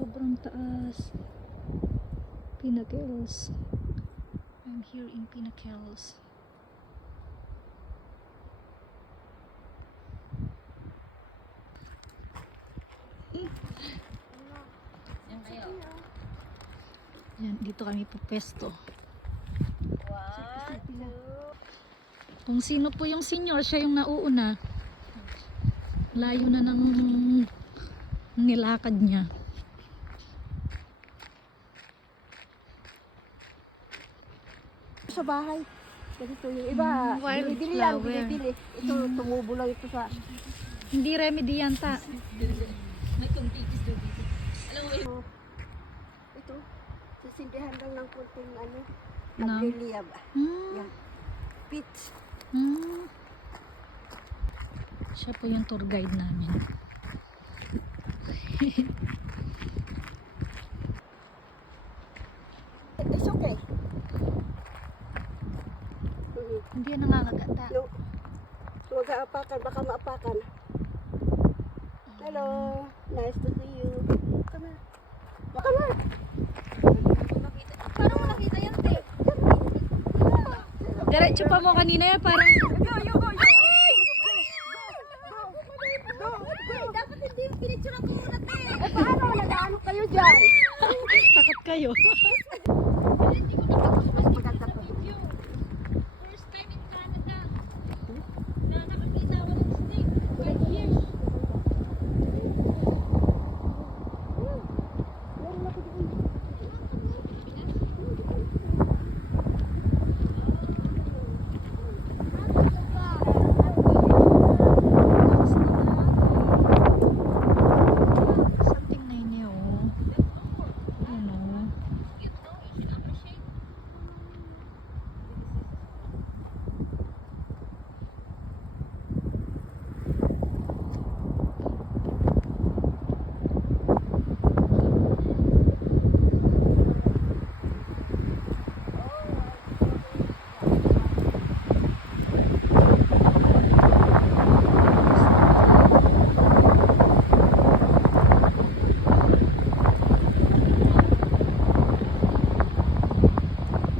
Sobrang taas. Pinnacles. I'm here in Pinnacles. Yan kayo. Yan, dito kami pupesto. 1, 2. Kung sino po yung senior, siya yung nauuna. Layo na ng nilakad niya. Sa bahay. Ganito yung iba. Binibili yan, binibili. Ito, tumubo lang ito sa... Hindi remedy yan ta. May kumpitis daw dito. Alam mo yun? Ito, sasindihan lang ng kunting ano. No. Nagliliyab. Hmm. Yan. Pitch. Hmm. Siya po yung tour guide namin. It's okay. Hindi yan nangangagata. No. Mag-aapakan, baka maapakan. Hello. Nice to see you. Come here. Come here. Paano mo nakita yan, te? Diretso pa mo kanina yan, parang Dapat hindi yung pinicture ko muna, te. Eh, paano? Nag-ano kayo dyan? takot kayo. Mas maganda to.